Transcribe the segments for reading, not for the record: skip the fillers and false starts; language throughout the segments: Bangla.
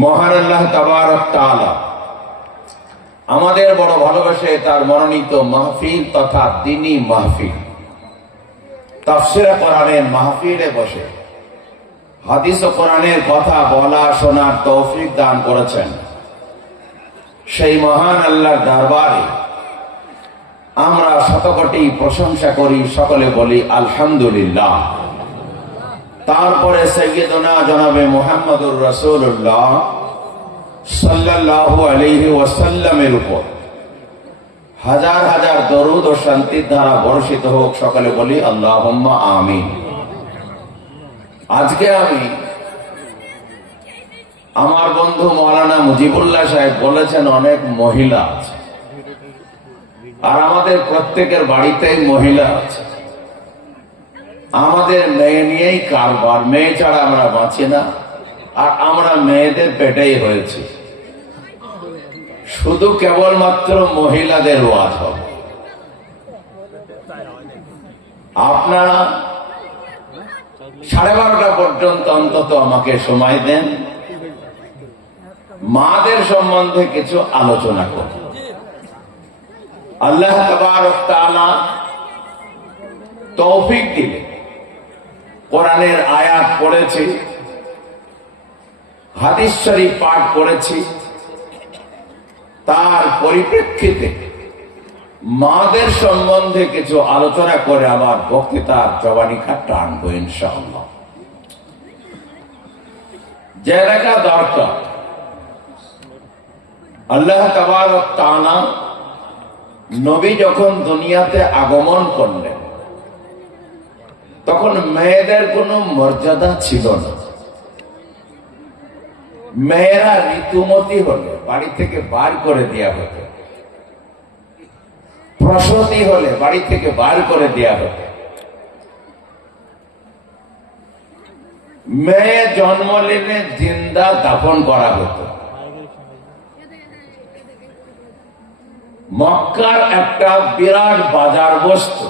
মহান আল্লাহ তাবারক তাআলা আমাদের বড় ভালোবাসে তার মনোনীত মাহফিল তথা দ্বীনি মাহফিল তাফসীরে কোরআনের মাহফিলে বসে হাদিস ও কোরআনের কথা বলা শোনার তৌফিক দান করেছেন। সেই মহান আল্লাহর দরবারে আমরা শতকোটি প্রশংসা করি, সকলে বলি আলহামদুলিল্লাহ। তারপরে সাইয়্যিদুনা জনাবে মুহাম্মদুর রাসূলুল্লাহ সাল্লাল্লাহু আলাইহি ওয়াসাল্লামের উপর হাজার হাজার দরুদ ও শান্তির ধারা বর্ষিত হোক, সকলে বলি আল্লাহুম্মা আমিন। আজকে আমি আমার বন্ধু মাওলানা মুজিবুল্লাহ সাহেব বলেছেন অনেক মহিলা আছে, আর আমাদের প্রত্যেকের বাড়িতেই মহিলা আছে। আমাদের মেয়ে নিয়েই কারবার, মেয়ে ছাড়া আমরা বাঁচি না, আর আমরা মেয়েদের পেটেই হয়েছি। শুধু কেবলমাত্র মহিলাদের ওয়াজ হবে। আপনারা 12:30 পর্যন্ত অন্তত আমাকে সময় দেন, মাদের সম্বন্ধে কিছু আলোচনা করব। আল্লাহ তাবারক তাআলা তৌফিক দিলে কোরআনের আয়াত পড়েছি, হাদিস শরীফ পাঠ করেছি, তার পরিপ্রেক্ষিতে মাদের সম্বন্ধে কিছু আলোচনা করে আমার বক্তৃতার জবানিকা টানবো ইনশাআল্লাহ। যে লেখা দরকার, আল্লাহ তাবারক তাআলা নবী যখন দুনিয়াতে আগমন করলেন তখন মেয়েদের কোনো মর্যাদা ছিল না। মেয়েরা ঋতুমতি হলে বাড়ি থেকে বার করে দেওয়া হতো, প্রসূতি হলে বাড়ি থেকে বার করে দেওয়া হতো, মেয়ে জন্ম নিলে জিন্দা দাফন করা হতো। মক্কার একটা বিরাট বাজার বসতো,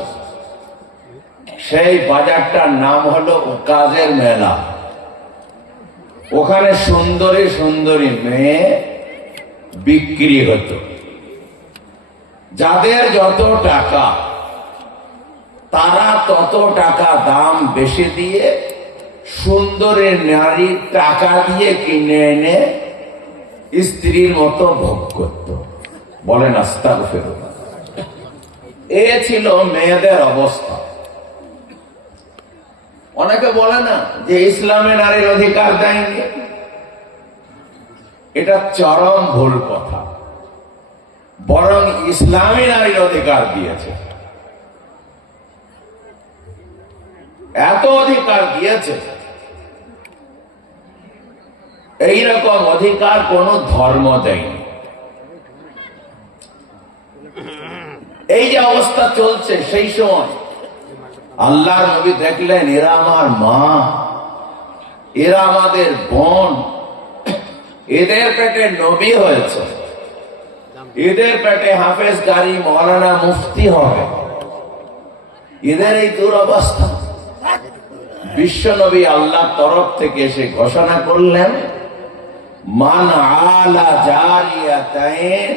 সেই বাজারটার নাম হলো উকাজের মেলা। ওখানে সুন্দরী সুন্দরী মেয়ে বিক্রি হতো। যাদের যত টাকা তারা তত টাকা দাম বেশি দিয়ে সুন্দরী নারী টাকা দিয়ে কিনে এনে স্ত্রীর মতো ভোগ করত। বলেন আস্তাগফিরুল্লাহ। এ ছিল মেয়েদের অবস্থা। অনেকে বলে না যে ইসলামে নারীর অধিকার দেয়নি, এটা চরম ভুল কথা। বরং ইসলামী নারীর অধিকার দিয়েছে, এত অধিকার দিয়েছে, এইরকম অধিকার কোন ধর্ম দেয়নি। এই যে অবস্থা চলছে, সেই সময় আল্লাহর নবী দেখলেন এরা আমার মা, এরা আমাদের বোন, এদের পেটে নবী হয়েছে, এদের পেটে হাফেজ কারি মৌলানা মুফতি হবে, এদের এই দুরবস্থা। বিশ্ব নবী আল্লাহর তরফ থেকে এসে ঘোষণা করলেন, মান আলা জারিয়াতাইন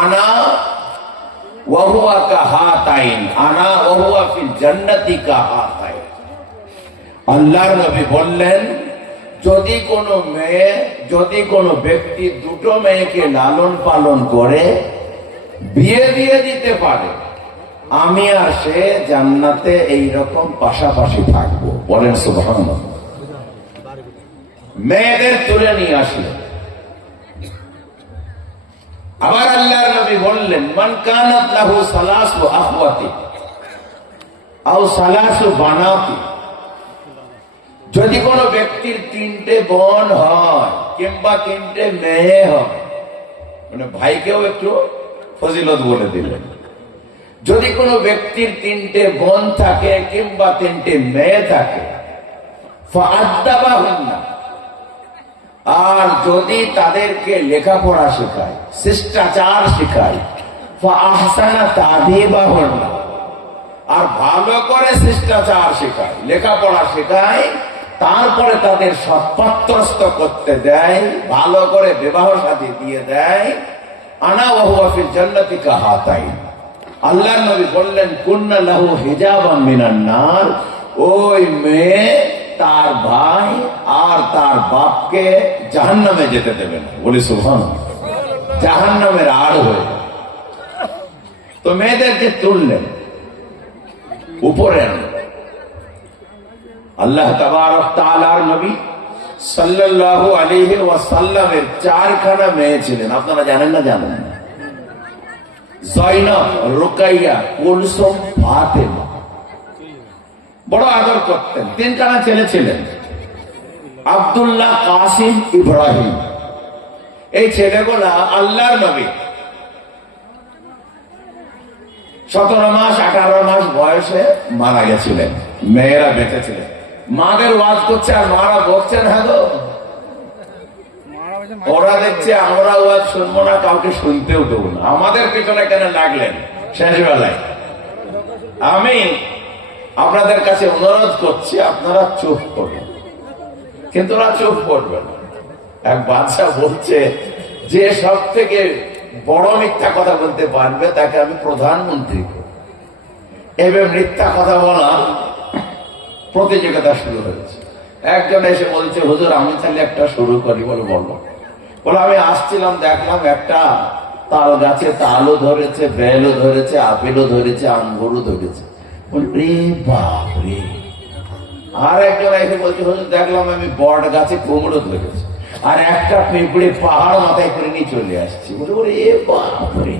আনা ওয়াহুয়া কাহাতাইন, আনা ওয়াহুয়া ফিল জান্নাতি কাহাতাইন। আল্লাহর নবী বললেন, যদি কোনো ব্যক্তি দুটো মেয়েকে লালন পালন করে বিয়ে দিয়ে দিতে পারে, আমি আর সে জান্নাতে এইরকম পাশাপাশি থাকবো। বলেন সুবহানাল্লাহ। মেয়েদের তুলে নিয়ে আসলেন। আবার আল্লাহর নবী বললেন, মান কানাত লাহু সালাসু আখওয়াতি আও সালাসু বানাতি, যদি কোনো ব্যক্তির 3টে বোন হয় কিংবা 3টে মেয়ে হয়, মানে ভাইকেও একটু ফজিলত বলে দিলেন, যদি কোনো ব্যক্তির 3টে বোন থাকে কিংবা 3টে মেয়ে থাকে, ফাআদ্দাবাহুন্না, আর যদি তাদেরকে লেখাপড়া শেখায়, শিষ্টাচার শেখায়, ফাআহসানা তাদিবাহুন্না, আর ভালো করে শিষ্টাচার শেখায়, লেখাপড়া শেখায়, তারপরে তাদের সৎপাত্রস্থ করতে দেয়, ভালো করে বিবাহ শাদী দিয়ে দেয়। আনা ওয়া হুয়া ফিল জান্নাতি কাহাতাইন। আল্লাহর নবী বললেন কুন্না লাহু হিজাবাম মিনান নার, ওই মেয়ে তার ভাই আর তার বাপকে জাহান্নামে যেতে দেবে না। বলি সুবহানাল্লাহ। জাহান্নামের আড় হয়ে। তো মেয়েদেরকে তুললেন, উপরে আনলেন। আল্লাহ তাবারক তাআলার নবী সাল্লাল্লাহু আলাইহি ওয়াসাল্লামের চারখানা মেয়ে ছিলেন। আপনারা জানেন না? জানেন না? জয়নব, রুকাইয়া, কুলসুম, ফাতেমা। বড় আদর করতেন। তিনখানা ছেলে ছিলেন, আব্দুল্লাহ, কাসিম, ইব্রাহিম। এই ছেলেগুলা আল্লাহর নবী 17 মাস 18 মাস বয়সে মারা গেছিলেন। মেয়েরা বেঁচে ছিলেন। মাদের ওয়াজ করছে আর মারা বকছেন। হ্যাঁ গো, ওরা দেখছে আমরা ওয়াজ শুনবো না, কাউকে শুনতেও দেবো না। আমাদের পিছনে কেন লাগলেন শেষ বেলায়? আমি আপনাদের কাছে অনুরোধ করছি, আপনারা চুপ করবেন। কিন্তু ওরা চুপ করবে না। এক বাদশা বলছে, যে সব থেকে বড় মিথ্যা কথা বলতে পারবে তাকে আমি প্রধানমন্ত্রী করব। এবার মিথ্যা কথা বলা প্রতিযোগিতা শুরু হয়েছে। একজন এসে বলছে, হুজুর আমি তাহলে একটা শুরু করি। বলো বলো। আমি আসছিলাম, দেখলাম একটা তাল গাছে তালও ধরেছে, বেলও ধরেছে, আপেলও ধরেছে, আঙ্গুরও ধরেছে। বলি বাপরে। আর একজন এসে বলছে, হুজুর দেখলাম আমি বট গাছে কুমড়ো ধরেছে, আর একটা পিঁপড়ে পাহাড় মাথায় করে নিয়ে চলে আসছে। বলে বাপরে,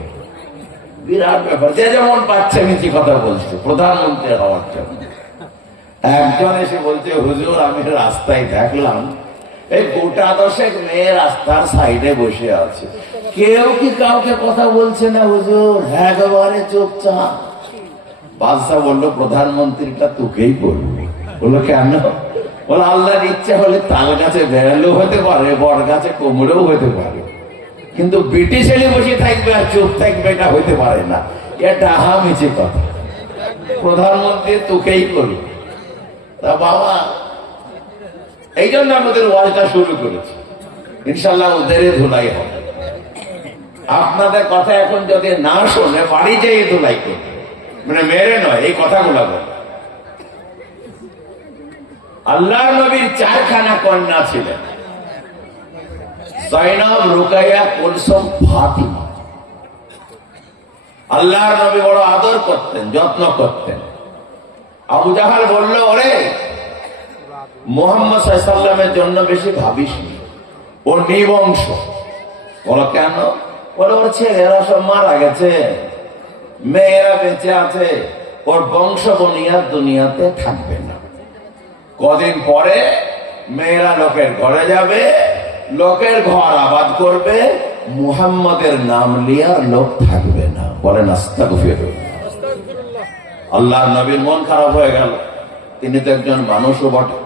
বিরাট ব্যাপার। যে যেমন পাচ্ছে মিছি কথা বলছে প্রধানমন্ত্রী হওয়ার জন্য। একজন এসে বলছে, হুজুর আমি রাস্তায় দেখলাম এই গোটা 10 মেয়ে রাস্তার সাইডে বসে আছে, কেউ কি কাউকে কথা বলছে না হুজুর, একেবারে চুপচাপ। বাদশা বললো, প্রধানমন্ত্রীটা তোকেই বলবি। বললো কেন? বলে আল্লাহর ইচ্ছা হলে তাল গাছে বেড়ালেও হতে পারে, বট গাছে কোমরেও হতে পারে, কিন্তু বিটি ছেলে বসে থাকবে আর চুপ থাকবে এটা হইতে পারে না। এটা হামিছে কথা। প্রধানমন্ত্রী তোকেই করবে। তা বাবা, এই জন্য আমাদের ওয়াজটা শুরু করেছি। ইনশাল্লাহ ওদের ধুলাই হবে। আপনাদের কথা এখন যদি না শোনে বাড়ি যেয়ে ধুলাই করবে, মানে মেরে নয়, এই কথাগুলো বলে। আল্লাহর নবীর 4খানা কন্যা ছিলেন, জয়নব, রুকাইয়া, কুলসুম, ফাতিমা। আল্লাহর নবী বড় আদর করতেন, যত্ন করতেন। আবু জাহাল বলল, ওরে মুহাম্মদ সাল্লাল্লাহু আলাইহি ওয়াসাল্লামের জন্য বেশি ভাবিস না, ও নিবংশ। বলো কেন? বলে ওর ছেলেরা সব মারা গেছে, মেয়েরা বেঁচে আছে, ওর বংশ বনিয়াদ দুনিয়াতে থাকবে না। কদিন পরে মেয়েরা লোকের ঘরে যাবে, লোকের ঘর আবাদ করবে, মুহাম্মদের নাম লিয়ার লোক থাকবে না। বলেন আস্তাগফিরুল্লাহ। আল্লাহর নবীর মন খারাপ হয়ে গেল। তিনি তো একজন মানুষও বটে।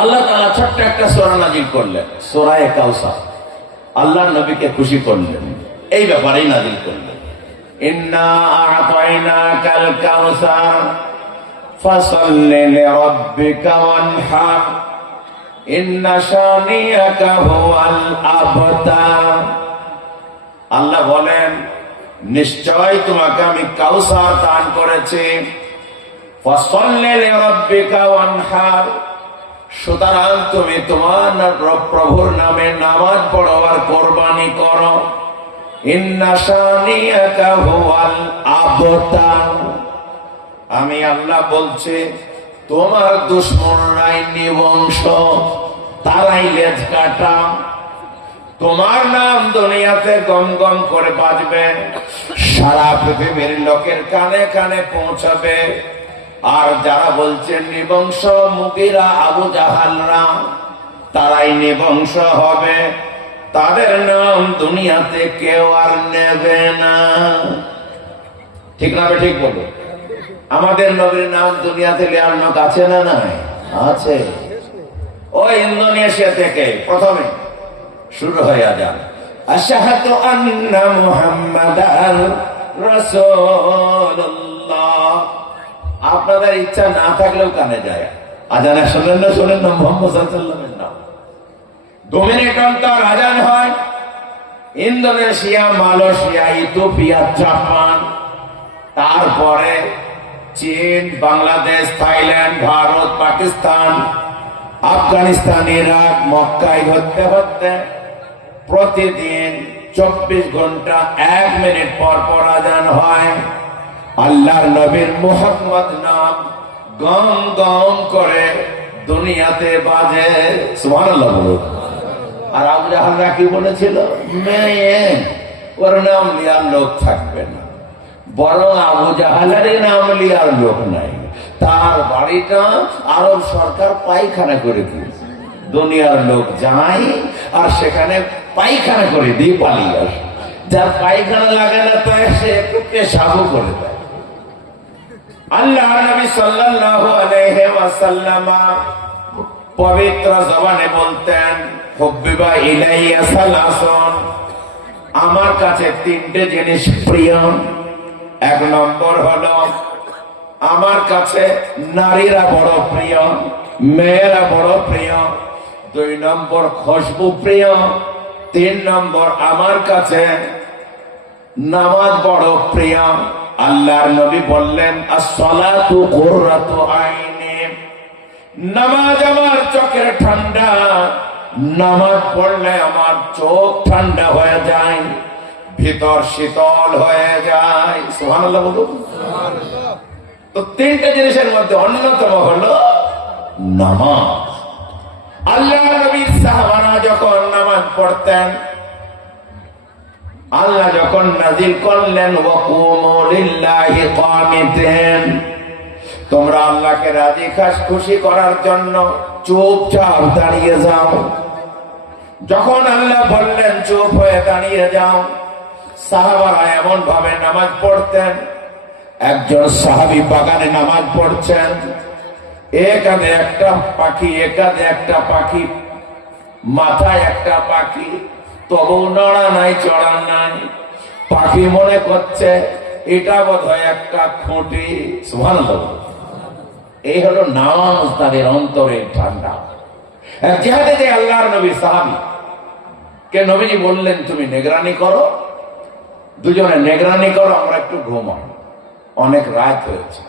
আল্লাহ তাআলা ছোট্ট একটা সূরা নাযিল করলেন, সূরা কাউসার। আল্লাহর নবীকে খুশি করলেন, এই ব্যাপারেই নাযিল করলেন, ইন্না আ'তাইনাকাল কাউসার ফাসাল্লি লিরাব্বিকা ওয়ানহার ইন্না শানিয়াকা হুয়াল আবতার। আল্লাহ বলেন, নিশ্চয় তোমাকে আমি কাউসার দান করেছি। ফাসাল্লি লিরাব্বিকা ওয়ানহার, সুতরাং তুমি তোমার প্রভুর নামে নামাজ পড়ো আর কোরবানি করো। ইন্না শানিয়াকা হুয়াল আবতার, আমি আল্লাহ বলছি তোমার দুশমনরাই নিবংশ, তারাই লেজ কাটা। তোমার নাম দুনিয়াতে গম গম করে বাজবে, সারা পৃথিবীর লোকের কানে কানে পৌঁছাবে। আর যারা বলছেন নিবংশ, মুগীরা, আবু জাহালরা, তারাই নিবংশ হবে, তাদের নাম দুনিয়াতে কেউ আর নেবে না। ঠিক না? ঠিক বলো। আমাদের নবীর নাম দুনিয়াতে নেওয়ার লোক আছে না? নাই, আছে। ওই ইন্দোনেশিয়া থেকে প্রথমে শুরু হয়ে যান, আশহাদু আন্না মুহাম্মাদান রাসূলুল্লাহ। আপনাদের ইচ্ছা না থাকলেও কানে যায়, আজানে শোনেন না মোহাম্মদ সাল্লাল্লাহু আলাইহি ওয়াসাল্লামের নাম। 2 মিনিট অন্তর আজান হয়। ইন্দোনেশিয়া, মালয়েশিয়া, ইথিওপিয়া, জাপান, তারপরে চীন, বাংলাদেশ, থাইল্যান্ড, ভারত, পাকিস্তান, আফগানিস্তান, ইরাক, মক্কায় হতে হতে প্রতিদিন 24 ঘন্টা 1 মিনিট পর পর আজান হয়। আল্লাহর নবীর মুহাম্মদ নাম গম গম করে দুনিয়াতে বাজে। সুবহানাল্লাহ বলুন। আর আবু জাহালরা কি বলেছিল? মেয়ে ওর নাম লিয়ার লোক থাকবে না, বরং আবু জাহালের নাম লিয়ার লোক নাই। তার বাড়িটা আরব সরকার পায়খানা করে দিয়েছে। দুনিয়ার লোক যায় আর সেখানে পায়খানা করে দিয়ে পালিয়ে আসে। যার পায়খানা লাগে না তাই সে একটু পেশাবও করে দেয়। আল্লাহ নবী সাল্লাল্লাহু আলাইহি ওয়াসাল্লাম পবিত্র জবানে বলতেন, হুব্বিবা ইলাইয়া সালাসুন, আমার কাছে 3টে জিনিস প্রিয়। 1 নম্বর হলো আমার কাছে নারীরা বড় প্রিয়, মেয়েরা বড় প্রিয়। 2 নম্বর খুশবু প্রিয়। 3 নম্বর আমার কাছে নামাজ বড় প্রিয়। আল্লাহর নবী বললেন, as-salatu qurratu আইনি, নামাজ আমার চোখের ঠান্ডা। নামাজ পড়লে আমার চোখ ঠান্ডা হয়ে যায়, ভিতর শীতল হয়ে যায়। সুবহানাল্লাহ বলুন। তো 3টে জিনিসের মধ্যে অন্যতম হলো নামাজ। আল্লাহ নবীর সাহাবারা যখন নামাজ পড়তেন, আল্লাহ যখন নাযিল করলেন ওয়াকুমু লিল্লাহি কানিতিন, তোমরা আল্লাহকে রাজি খুশি করার জন্য চুপচাপ দাঁড়িয়ে যাও। যখন আল্লাহ বললেন চুপ হয়ে দাঁড়িয়ে যাও, সাহাবারা এমন ভাবে নামাজ পড়তেন। একজন সাহাবী বাগানে নামাজ পড়ছেন, একাদে একটা পাখি, একাদে একটা পাখি, মাথায় একটা পাখি, তবু নড়া নাই চড়া নাই। পাখি মনে করছে এটা বোধহয় একটা খুঁটি। সুবহানাল্লাহ। এই হলো নামাজ, তাদের অন্তরের ঠান্ডা। জিহাদে যে আল্লাহর নবীর সাহাবী কে নবীজি বললেন তুমি নিগরানি করো, দুজনে নিগরানি করো, আমরা একটু ঘুমাই, অনেক রাত হয়েছে।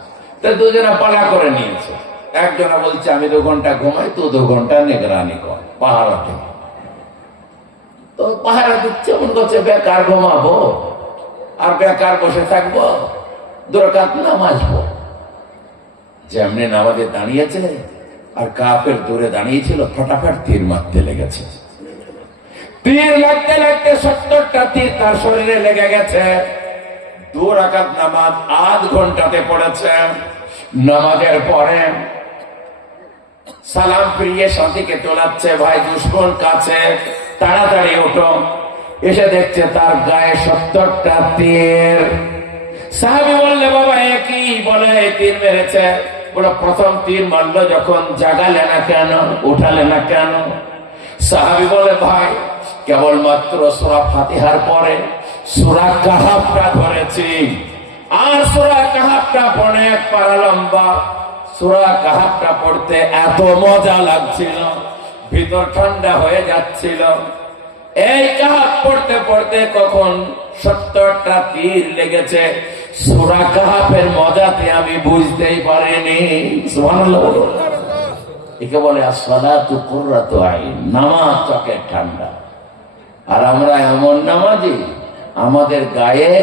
তো দুজনে পালা করে নিয়েছে। একজনা বলছে আমি 2 ঘন্টা ঘুমাই, তুই 2 ঘন্টা নিগরানি কর পাহাড়াতে। তো পাহারা দিচ্ছে, মন করছে বেকার ঘুমাবো আর বেকার বসে থাকবো, 2 রাকাত নামাজ পড়ব। যেমনি নামাজে দাঁড়িয়েছে আর কাফের দূরে দাঁড়িয়েছিল, ফটাফট তীর মারতে লেগেছে। তীর লাগতে লাগতে 70টা তীর তার শরীরে লেগে গেছে। 2 রাকাত নামাজ 8 ঘন্টাতে পড়েছে। নামাজের পরে সালাম ফিরিয়ে সাথীকে তোলাচ্ছে, ভাই দুশমন কাছে, তাড়াতাড়ি ওঠো। এসে দেখছে তার গায়ে 70টা তীর। সাহাবী বললে বাবা একই বলে তীর মেরেছে। বলে প্রথম তীর মারলো যখন জাগালে না কেন, উঠালে না কেন? সাহাবী বলে ভাই কেবলমাত্র সূরা ফাতিহার পরে সূরা কাহাফটা ধরেছি, আর সূরা কাহাফটা অনেক পারা লম্বা। সূরা কাহাফটা পড়তে এত মজা লাগছিল, ভিতর ঠান্ডা হয়ে যাচ্ছিল। এই কাহাফ পড়তে পড়তে কখন 70টা তীর লেগেছে, সূরা কাহাফের মজাতে আমি বুঝতেই পারিনি। সুবহানাল্লাহ। একে বলে as-salatu qurratu আইন, নামাজ চোখের ঠান্ডা। আর আমরা এমন নামাজি, আমাদের গায়ে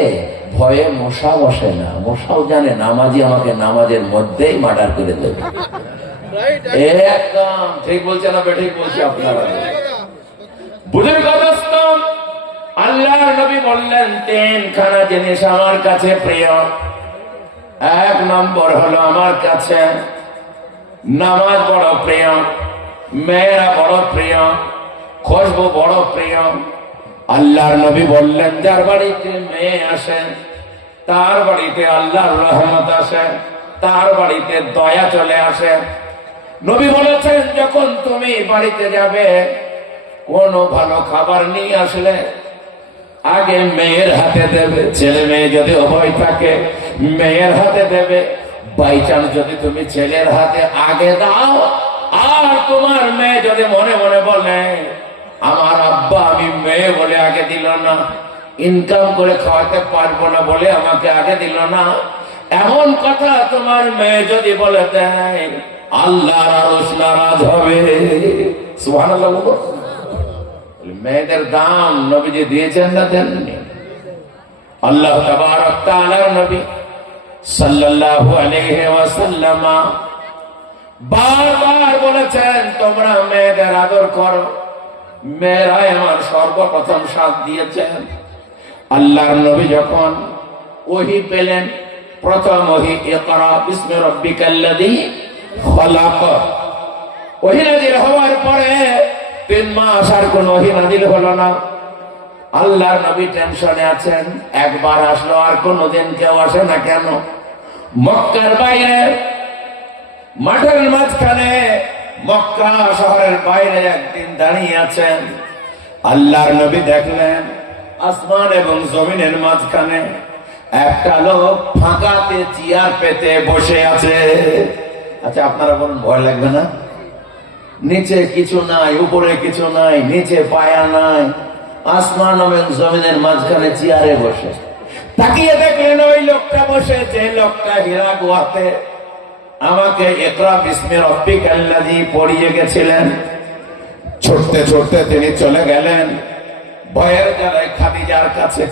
ভয়ে মশা বসে না। মশাও জানে নামাজি আমাকে নামাজের মধ্যেই মার্ডার করে দেবে। একদম ঠিক বলছে না? ঠিক বলছি আপনারা বুঝেন কথা। আল্লাহর নবী বললেন 3খানা জিনিস আমার কাছে প্রিয়। 1 নম্বর হলো আমার কাছে নামাজ বড় প্রিয়, মেয়েরা বড় প্রিয়, খুশবু বড় প্রিয়। আল্লাহর নবী বললেন যার বাড়িতে মেয়ে আসে তার বাড়িতে আল্লাহর রহমত আসে, তার বাড়িতে দয়া চলে আসে। নবী বলেছেন যখন তুমি বাড়িতে যাবে, কোনো ভালো খাবার নিয়ে আসলে আগে মেয়ের হাতে দেবে। ছেলে মেয়ে যদি উভয় থাকে মেয়ের হাতে দেবে। বাই চান্স যদি তুমি ছেলের হাতে আগে দাও, আর তোমার মেয়ে যদি মনে মনে বলে আমার আব্বা আমি মেয়ে বলে আগে দিল না, ইনকাম করে খাওয়াতে পারবো না বলে আমাকে আগে দিল না, এমন কথা তোমার মেয়ে যদি বলে দেয়, আল্লাহর আরশ নারাজ হবে। সুবহানাল্লাহ। মেয়েদের দাম নবীজি দিয়েছেন না দেননি? আল্লাহ তাবারক তাআলার নবী সাল্লাল্লাহু আলাইহি ওয়াসাল্লাম বারবার বলেছেন তোমরা মেয়েদের আদর করো। মেয়েরাই আমার সর্বপ্রথম সাথ দিয়েছেন। আল্লাহর নবী যখন ওহী পেলেন, প্রথম ওহী ইকরা বিসমি রাব্বিকাল্লাযী খলাক, ওহী নাযিল হওয়ার পরে 3 মাস আর কোন ওহী নাযিল হলো না। আল্লাহর নবী টেনশনে আছেন, একবার আসলো আর কোনদিন কেউ আসে না কেন? মক্কার বাইরে মাঠের মাঝখানে, মক্কা শহরের বাইরে একদিন দাঁড়িয়ে আছেন। আল্লাহর নবী দেখলেন আসমান এবং জমিনের মাঝখানে একটা লোক ফাঁকাতে চেয়ার পেতে বসে আছে। আচ্ছা আপনারা বলুন, ভয় লাগবে না? নিচে কিছু নাই, উপরে কিছু নাই, নিচে পায়া নাই, আসমান এবং জমিনের মাঝখানে চেয়ারে বসে। তাকিয়ে দেখলেন ওই লোকটা বসে, যে লোকটা হীরা গুহাতে আমাকে ইকরা বিসমি রাব্বিকাল্লাযী পড়িয়ে গেছিলেন। ছুটতে ছুটতে তিনি চলে গেলেন ভয়ের জ্বালায় খাদিজার কাছে।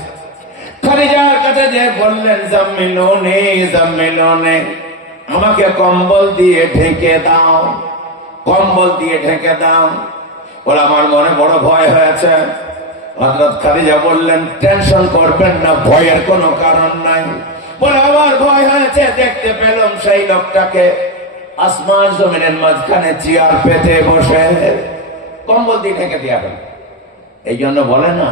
খাদিজার কাছে যে বললেন, জাম্মিলুনি জাম্মিলুনি, আমাকে কম্বল দিয়ে ঢেকে দাও, কম্বল দিয়ে ঢেকে দাও। বলে আমার মনে বড় ভয় হয়েছে। হযরত খাদিজা বললেন, টেনশন করবেন না, ভয়ের কোনো কারণ নাই। বলে আমার ভয় হয়েছে, দেখতে পেলাম সেই লোকটাকে আসমান জমিনের মাঝখানে চেয়ার পেতে বসে, কম্বল দিয়ে ঢেকে দেওয়া গেল। এই জন্য বলে না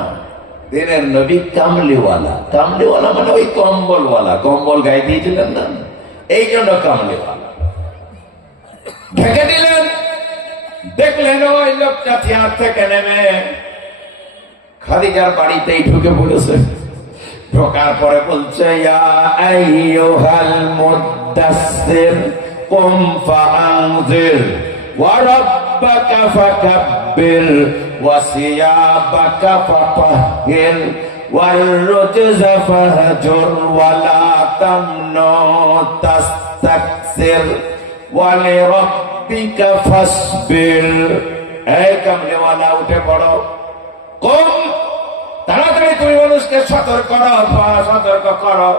দিনের নবী কামলিওয়ালা। কামলিওয়ালা মানে ওই কম্বলওয়ালা, কম্বল গায়ে দিয়েছিলেন না, এই জন্য কামলিওয়ালা। ঢেকে দিলেন, দেখলেন ওই লোকটা চেয়ার থেকে নেমে খাদিজার বাড়িতেই ঢুকে পড়েছে। ঢোকার পরে বলছে, ইয়া আইয়ুহাল মুদাসসির কুম ফাআনজির ওয়া রাব্বাকা ফাকাব্বির ওয়া সিয়াবাকা ফাতাহহির ওয়ার রুজযা ফাহজুর ওয়া লা তামনু তাস্তাকসির ওয়া লিরাব্বিকা ফাসবির। এই কামলিওয়ালা, উঠে পড়ো, কম তাড়াতাড়ি তুমি মানুষকে সতর্ক করো।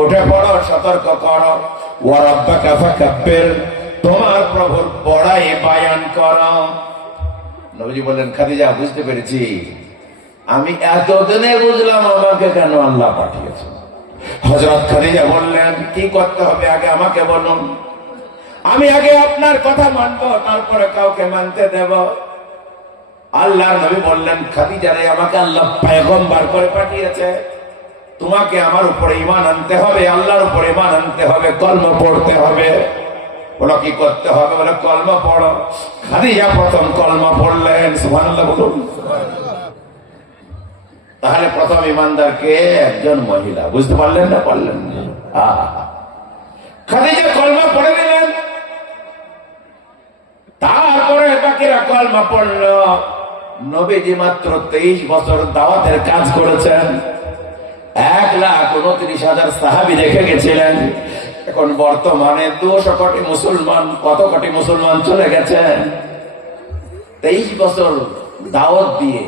উঠে পড়ো, সতর্ক করো। ওয়া রাব্বাকা ফাকাব্বির, তোমার প্রভুর বড়াই বায়ান করো। নবীজি বললেন, খাদিজা বুঝতে পেরেছি, আমি এতদিনে বুঝলাম আমাকে কেন আল্লাহ পাঠিয়েছেন। হযরত খাদিজা বললেন, কি করতে হবে আগে আমাকে বলুন, আমি আগে আপনার কথা মানবো, তারপরে কাউকে মানতে দেব। আল্লাহর নবী বললেন, খাদিজা রে, আমাকে আল্লাহ পয়গম্বর করে পাঠিয়েছে, তোমাকে আমার উপরে ঈমান আনতে হবে, আল্লাহর উপরে ঈমান আনতে হবে, কলমা পড়তে হবে। বলো কি করতে হবে? বলে কলমা পড়ো। খাদিজা প্রথম কলমা পড়লেন। সুবহানাল্লাহ বলুন। তাহলে প্রথম ঈমানদার কে? একজন মহিলা। বুঝতে পারলেন না? পারলেন না? খাদিজা কলমা পড়ে দিলেন, তারপরে বাকিরা কলমা পড়ল। নবীজি মাত্র 23 বছর দাওয়াতের কাজ করেছেন, 1,29,000 সাহাবী রেখে গেছিলেন। এখন বর্তমানে 200 কোটি মুসলমান, কত কোটি মুসলমান চলে গেছেন। 23 বছর দাওয়াত দিয়ে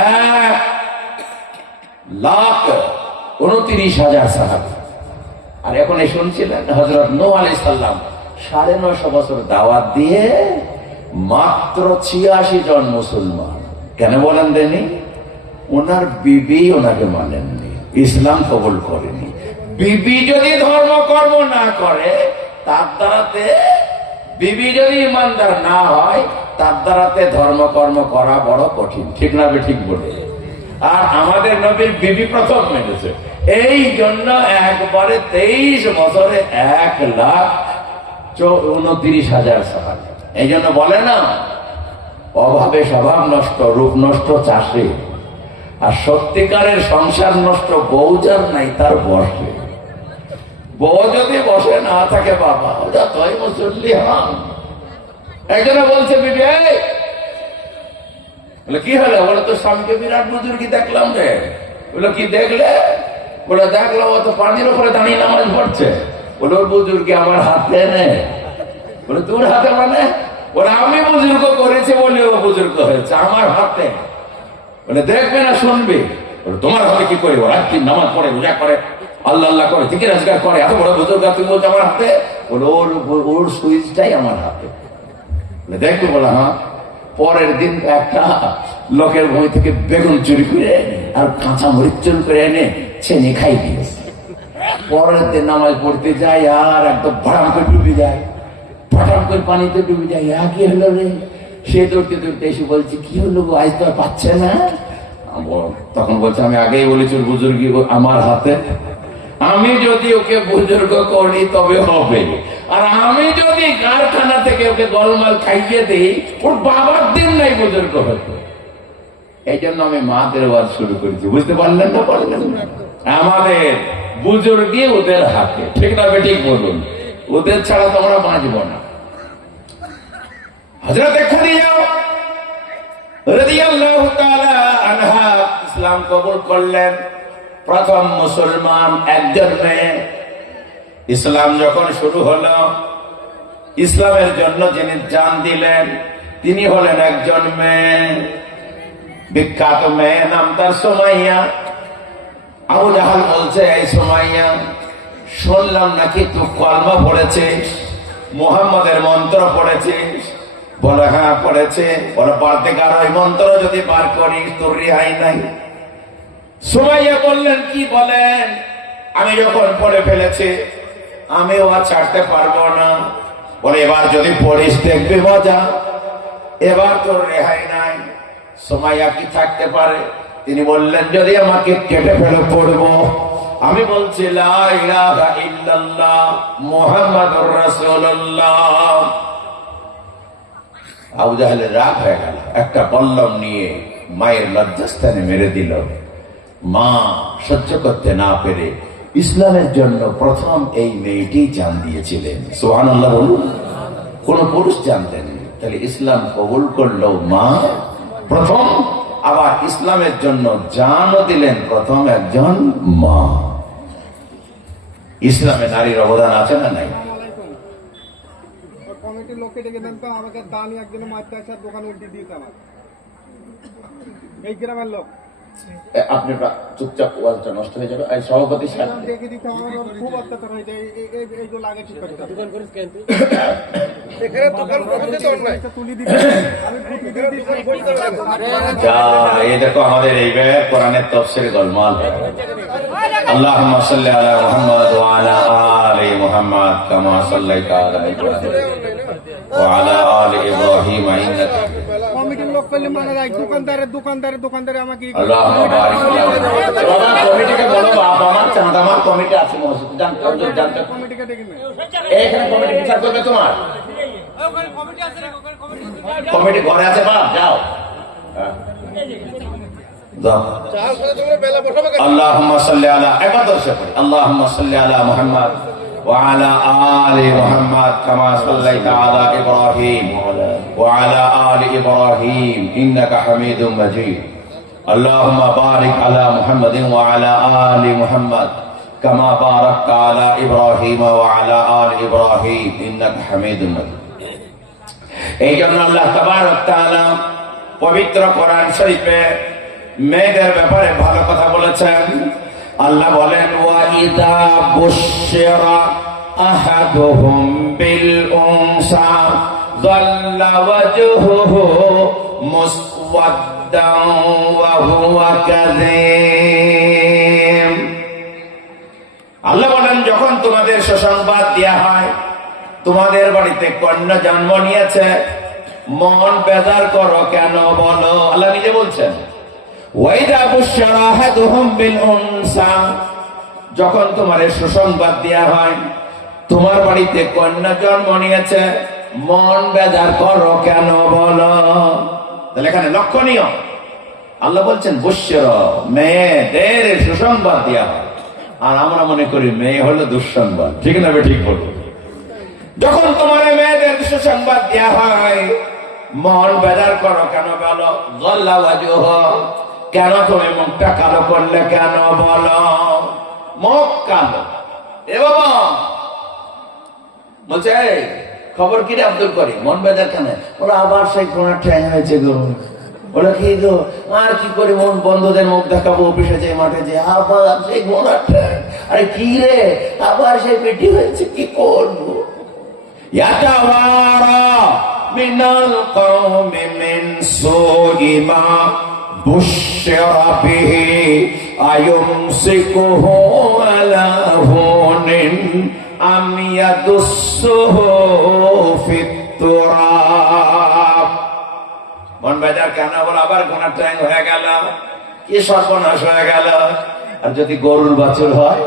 1,29,000 সাহাবী। আর এখন শুনছিলেন হযরত নূহ আলাইহিস সালাম 950 বছর দাওয়াত দিয়ে মাত্র 86 জন মুসলমান। কেন বলেন দেনি? ওনার বিবি ওনাকে মানেননি, ইসলাম কবুল করেনি। বিবি যদি ধর্মকর্ম না করে, তার দ্বারাতে, বিবি যদি ইমানদার না হয়, তার দ্বারাতে ধর্মকর্ম করা বড় কঠিন। ঠিক না? ঠিক বলে। আর আমাদের নবীর বিবি প্রথম মেনেছে, এই জন্য একবারে 23 বছরে 1,29,000 সাহাবী। এই জন্য বলে না, অভাবে স্বভাব নষ্ট, রূপ নষ্ট চাষে। আর সত্যিকারের সংসার নষ্ট বউ যার নাই তার বসে। বউ যদি বসে না থাকে বাবা যতই মুসল্লি হন। একজনে বলছে বিবি বলে কি হলো? বলে তো স্বামীকে বিরাট বুজুর্গি দেখলাম রে। বলে কি দেখলে? বলে দেখলাম ও তো পানির উপরে দাঁড়িয়ে নামাজ পড়ছে। বলে ওর বুজুর্গি আমার হাতে নেই। বলে তোর হাতে মানে? বলে আমি বুজুর্গ করেছি বলে ও বুজুর্গ হয়েছে আমার হাতে। বলে দেখবে না শুনবে? বলে তোমার হাতে কি করে? ওরা কি নামাজ পড়ে রোজা করে আল্লাহ আল্লাহ করে ঠিক রোজগার করে এত বড় বুজুর্গ তুমি বলছো আমার হাতে? বলে ওর সুইচটাই আমার হাতে। বলে দেখবে? বলে হ্যাঁ। পরের দিন একটা লোকের বই থেকে বেগুন চুরি করে আর কাঁচা মরিচ চুরি করে এনে ছেনে খাই দিয়েছে। পরের দিন নামাজ পড়তে যায় আর একদম ভাড়াম করে ডুবে যায়, ফাটাম করে পানিতে ডুবে যায়। কি হলো রে? সে দৌড়তে দৌড়তে এসে বলছে কি হলো গো, আজ তো আর পাচ্ছে না। তখন বলছে আমি আগেই বলেছি বুজুর্গি আমার হাতে। আমি যদি ওকে বুজুর্গ করি তবে হবে, আর আমি যদি কারখানা থেকে ওকে গোলমাল খাইয়ে দিই ওর বাবার দিন নাই বুজুর্গ হতো। এই জন্য আমি মাদের ওয়াজ শুরু করেছি। বুঝতে পারলেন না? পারলেন না? আমাদের বুজুর্গি ওদের হাতে, ঠিক না ঠিক বলুন? ওদের ছাড়া তোমরা বাঁচব না। হযরত খাদিজা রাদিয়াল্লাহু তাআলা আনহা ইসলাম কবুল করলেন। প্রথম মুসলমান একজন মেয়ে। ইসলাম যখন শুরু হলো, ইসলামের জন্য যিনি জান দিলেন তিনি হলেন একজন মেয়ে, বিখ্যাত মেয়ে, নাম তার সুমাইয়া। আবু জাহাল বলছে এই সুমাইয়া শুনলাম নাকি তুই কলমা পড়েছিস, মুহাম্মাদের মন্ত্র পড়েছিস? বলে হ্যাঁ পড়েছে। বলে পারতে কার ওই মন্ত্র যদি বার করিস তোর রেহাই নাই। সুমাইয়া বললেন কি বলেন? আমি যখন পড়ে ফেলেছি আমিও আর ছাড়তে পারবো না। বলে এবার যদি পড়িস দেখবি মজা, এবার তোর রেহাই নাই। সুমাইয়া কি থাকতে পারে? তিনি বললেন যদি আমাকে কেটে ফেলে পড়বো। আমি বলছি লা ইলাহা ইল্লাল্লাহ মুহাম্মাদুর রাসূলুল্লাহ। আবু জাহেলের রাগ হয়ে গেল, একটা বল্লম নিয়ে মায়ের লজ্জাস্থানে মেরে দিল। মা সহ্য করতে না পেরে ইসলামের জন্য প্রথম এই মেয়েটি জান দিয়েছিলেন। সুবহানাল্লাহ বলুন। কোন পুরুষ জানতেন? তাহলে ইসলাম কবুল করলো মা প্রথম, আবার ইসলামের জন্য জানও দিলেন প্রথম একজন মা। ইসলামে নারীর অবদান আছে না নাই? কমিটির লোককে ডেকে দেন তো, আমাকে দানি একদিনে মারতে আসে আর দোকান উল্টে দিয়েছে আমার এই গ্রামের লোক। আপনি চুপচাপ ওয়াজটা নষ্ট হয়ে যাবে। আর সভাপতি দেখে দিতে আমার খুব অত্যাচার হয়েছে। এই যে লাগে ঠিক করতে দোকান করিস কেন তুই? এখানে দোকান করতে তো নাই, তুলি দিবি আমি ফুটি দিয়ে দিই। যা এই দেখো আমাদের এই বে কোরআনের তাফসীরে গোলমাল। আল্লাহুম্মা সাল্লি আলা মুহাম্মাদ ওয়া আলা আলি মুহাম্মাদ কামা সাল্লাইতা আলা ইব্রাহিম ওয়া আলা আলি ইব্রাহিম ইন্নাকা কমিটির লোক কইলে মানে রাখ দোকানদারে আমাকে আল্লাহুম্মা বারিক লানা। বাবা কমিটিকে বলো বাবা আমার চাঁদা আমার কমিটি আছে মসজিদ জানতে কমিটিকে ডেকে নে। এখানে কমিটি বিচার করবে তোমার? ওখানে কমিটি আছে রে, ওখানে কমিটি ঘরে আছে বাপ যাও। اللهم صل على اللهم صل على محمد وعلى آل محمد كما صليت على إبراهيم وعلى آل إبراهيم إنك حميد مجيد اللهم بارك على محمد وعلى آل محمد كما باركت على إبراهيم وعلى آل إبراهيم إنك حميد مجيد। এই জন্য আল্লাহ তাবারক তাআলা পবিত্র কোরআন শরীফে মেয়েদের ব্যাপারে ভালো কথা বলেছেন। আল্লাহ বলেন ওয়া ইযা বুশশিরা আহাদুহুম বিল উনসা যাল্লা ওয়াজহুহু মুসওয়াদ্দান ওয়া হুয়া কাযীম। আল্লাহ বলেন যখন তোমাদের সুসংবাদ দেয়া হয় তোমাদের বাড়িতে কন্যা জন্ম নিয়েছে, মন বেজার করো কেন বলো? আল্লাহ নিজে বলছেন ওয়াইদা বুশশিরা আহাদুহুম বিল উনসা, যখন তোমার সুসংবাদ দেয়া হয় তোমার বাড়িতে কন্যা জন্ম নিয়েছে, মন বেজার করো কেন বলো? তাহলে এখানে লক্ষণীয় আল্লাহ বলছেন বুশরা, মেয়েদের সুসংবাদ দেওয়া হয়। আর আমরা মনে করি মেয়ে হলো দুঃসংবাদ। ঠিক না? ঠিক বলবো। যখন তোমার মেয়েদের সুসংবাদ দেওয়া হয়, মন বেজার করো কেন? বলো গল্লা ওয়াজুহ, কেন তুমি মুখটা কালো করলে কেন? বলো মুখ কালো। এ বাবা বলছে এই খবর কি রে আব্দুল করিম, মন বেজার কেন? বলো আবার সেই কোন ঠ্যাং হয়েছে গো। বলে কি গো? আর কি করে মন বন্ধুদের মুখ দেখাবো, অফিসে যে মাঠে যে আবার সেই ঘোড়ার ঠ্যাং। আরে কি রে, আবার সেই পেটি হয়েছে, কি করবো? ইয়াতাওয়ারা মিনাল কওমি মিন সুই মা বুশরা বিহি আয়ুমসিকুহু আলা হুনিন আম ইয়াদুসসুহু ফিত তুরাব। মন বেজার কেন? বলে আবার ঘোড়ার ঠ্যাং হয়ে গেল, কি সর্বনাশ হয়ে গেল। আর যদি গরুর বাছুর হয়,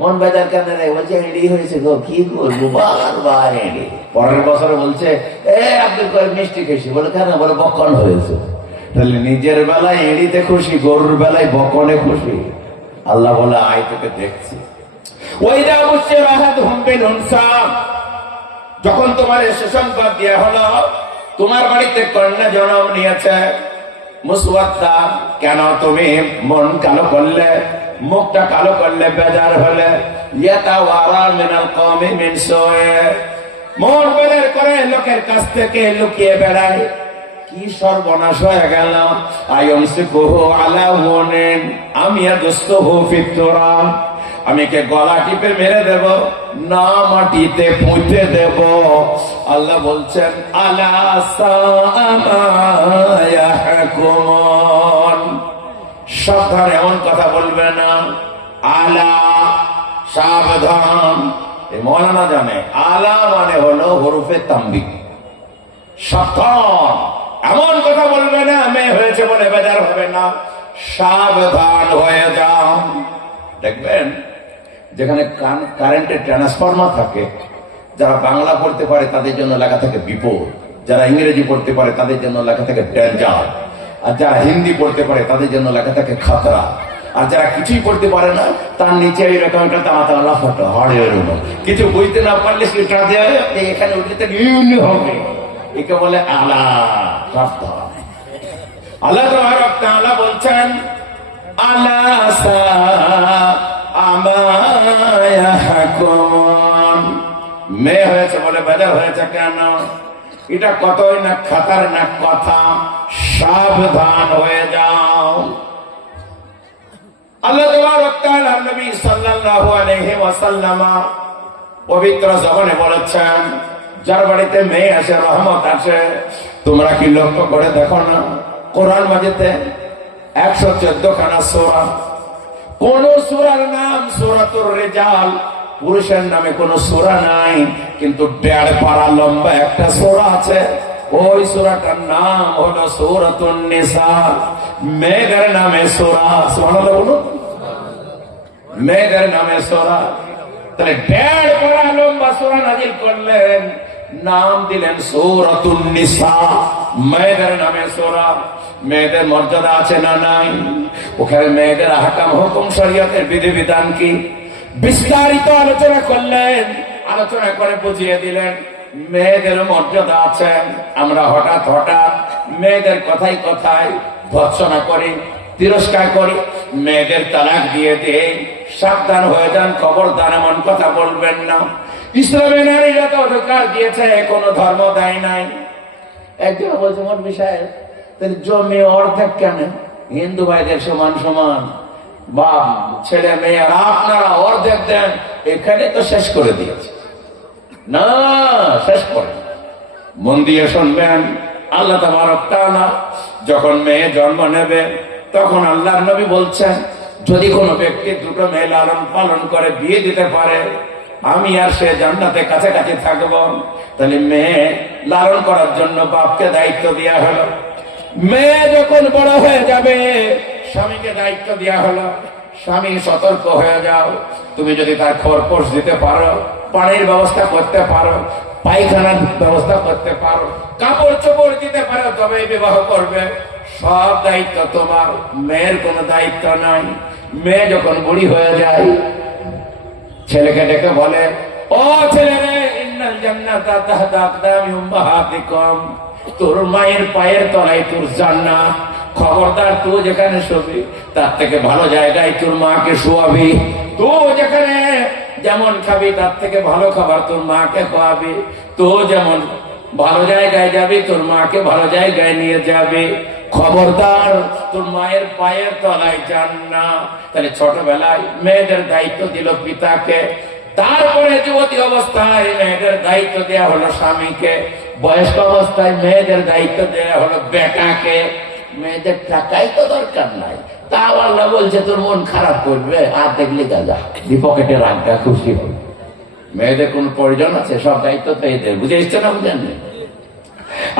মন বেজার কেন রে? বলছে এড়ি হয়েছে গো, কি করবো, বারবার এড়ি। পরের বছরে বলছে এ আব্দুল করিম মিষ্টি খেয়েছি। বলে কেন? বলে বকন হয়েছে। তাহলে নিজের বেলায় এড়িতে খুশি, গরুর বেলায় বকনে খুশি। আল্লাহ বলে আয় তোকে দেখছি। ওইটা অবশ্যই রাহাত হুমবিন হুমসা, যখন তোমার সুসংবাদ দেওয়া হলো তোমার বাড়িতে কন্যা জন্ম নিয়েছে, মুসওয়াদ্দা, কেন তুমি মন কালো করলে, মুখটা কালো করলে, বেজার হলে? ইয়াতাওয়ারা মিনাল কওমি মিন সুই, মন বের করে লোকের কাছ থেকে লুকিয়ে বেড়ায়। কি সর্বনাশ হয়ে গেল। আয়ুমসিকুহু আলা হুনিন আম ইয়াদুসসুহু ফিত তুরাব, আমি কে গলা টিপে মেরে দেব না মাটিতে পুঁতে দেব? আল্লাহ বলছেন আলা সাআ মা ইয়াহকুমুন, সাবধান, এমন কথা বলবে না। আলা, সাবধান। এই মৌলানা জানে আলা মানে হলো হরফে তাম্বিক, সাবধান, এমন কথা বলবে না। মেয়ে হয়েছে বলে বেজার হবে না, সাবধান হয়ে যাও। দেখবেন যেখানে কারেন্টের ট্রান্সফরমার থাকে, যারা বাংলা পড়তে পারে তাদের জন্য লেখা থাকে বিপদ, যারা ইংরেজি পড়তে পারে তাদের জন্য লেখা থাকে ডেঞ্জার, আর যারা হিন্দি পড়তে পারে তাদের জন্য লেখা থাকে খাতরা, আর যারা কিছুই পড়তে পারে না তার নিচে এরকম একটা তাড়া লাফাটো হাড়ের কিছু বুঝতে না পারলে সেটা দেয় এখানে উঠতে ইউনি হবে। একে বলে আলা, সাবধান। আল্লাহ তাআলা বলছেন আলা মেয়ে হয়েছে বলে বেজার হয়েছে কেন? এটা কতই না খাতার না কথা, সাবধান হয়ে যাও। আল্লাহ তাআলা নবী সাল্লাল্লাহু আলাইহি ওয়াসাল্লাম পবিত্র জবানে বলেছেন যার বাড়িতে মেয়ে আসে রহমত আসে। তোমরা কি লক্ষ্য করে দেখো না কোরআন মাজিদে 114 খানা সূরা, কোন সূরার নাম সূরাতুর রিজাল, পুরুষের নামে কোন সূরা নাই, কিন্তু 1.5 পারা লম্বা একটা সূরা আছে। ওই সূরাটার নাম হলো সূরাতুন নিসা, মেয়েদের নামে সূরা। সুবহানাল্লাহ বলুন, মেয়েদের নামে সূরা। তাহলে 1.5 পারা লম্বা সূরা নাযিল করলেন, নাম দিলেন সূরাতুন নিসা, মেয়েদের নামে সূরা। মেয়েদের মর্যাদা আছে না নাই? ওখানে মেয়েদের আহকাম, হুকুম, শরীয়তের বিধিবিধান কি বিস্তারিত আলোচনা করলেন। আলোচনা করে বুঝিয়ে দিলেন মেয়েদের মর্যাদা আছে। আমরা হঠাৎ মেয়েদের কথাই কথায় ভৎসনা করি, তিরস্কার করি, মেয়েদের তালাক দিয়ে দিয়ে। সাবধান হয়ে যান, খবরদার এমন কথা বলবেন না। ইসলামে নারীরা তো অধিকার দিয়েছে, কোনো ধর্ম দেয় নাই। একজন বলছে মোট বিষয় জমি অর্ধেক কেন? হিন্দু ভাইদের সমান সমান, বা ছেলে মেয়ে আপনারা অর্ধেক দেন, এখানে তো শেষ করে দিয়েছে। না, শেষ করে মন দিয়ে শুনবেন। আল্লাহ তাবারক তাআলা যখন মেয়ে জন্ম নেবে তখন আল্লাহর নবী বলছেন যদি কোনো ব্যক্তি দুটো মেয়ে লালন পালন করে বিয়ে দিতে পারে, আমি আর সে জান্নাতে কাছাকাছি থাকবো। তাহলে মেয়ে লালন করার জন্য বাপকে দায়িত্ব দেওয়া হলো। মেয়ে যখন বড় হয়ে যাবে স্বামীকে দায়িত্ব দেওয়া হলো। স্বামী সতর্ক হয়ে যাও, তুমি যদি তার খোরপোশ দিতে পারো, পানির ব্যবস্থা করতে পারো, পায়খানার ব্যবস্থা করতে পারো, কাপড় চোপড় দিতে পারো, তবে বিবাহ করবে। সব দায়িত্ব তোমার, মেয়ের কোনো দায়িত্ব নাই। মেয়ে যখন বুড়ি হয়ে যায়, ছেলেকে ডেকে বলে, ও ছেলে রে, ইন্নাল জান্নাতা তাহতা আকদামি উম্মাহাতিকুম, তোর মায়ের পায়ের তলায় তোর জান্নাত। খবরদার, তুই যেখানে শোবি তার থেকে ভালো জায়গায় তোর মাকে শোয়াবি। তুই যেখানে যেমন খাবি তার থেকে ভালো খাবার তোর মাকে খাওয়াবি। তুই যেমন ভালো জায়গায় যাবি তোর মাকে ভালো জায়গায় নিয়ে যাবে। খবরদার, তোর মায়ের পায়ের তলায় জান্নাত। তাহলে ছোটবেলায় মেয়েদের দায়িত্ব দিল পিতাকে, তারপরে যুবতী অবস্থায় মেয়েদের দায়িত্ব দেয়া হলো স্বামীকে, বয়স্ক অবস্থায় মেয়েদের দায়িত্ব দেয়া হলো বেটাকে। মেয়েদের টাকাই তো দরকার নাই, তাও আল্লাহ বলছে তোর মন খারাপ করবে, আর দেখলে যা পকেটে রাখা, খুশি হবে। মেয়েদের কোন প্রয়োজন আছে? সব দায়িত্ব তো এদের, বুঝে এসছে না? বুঝেন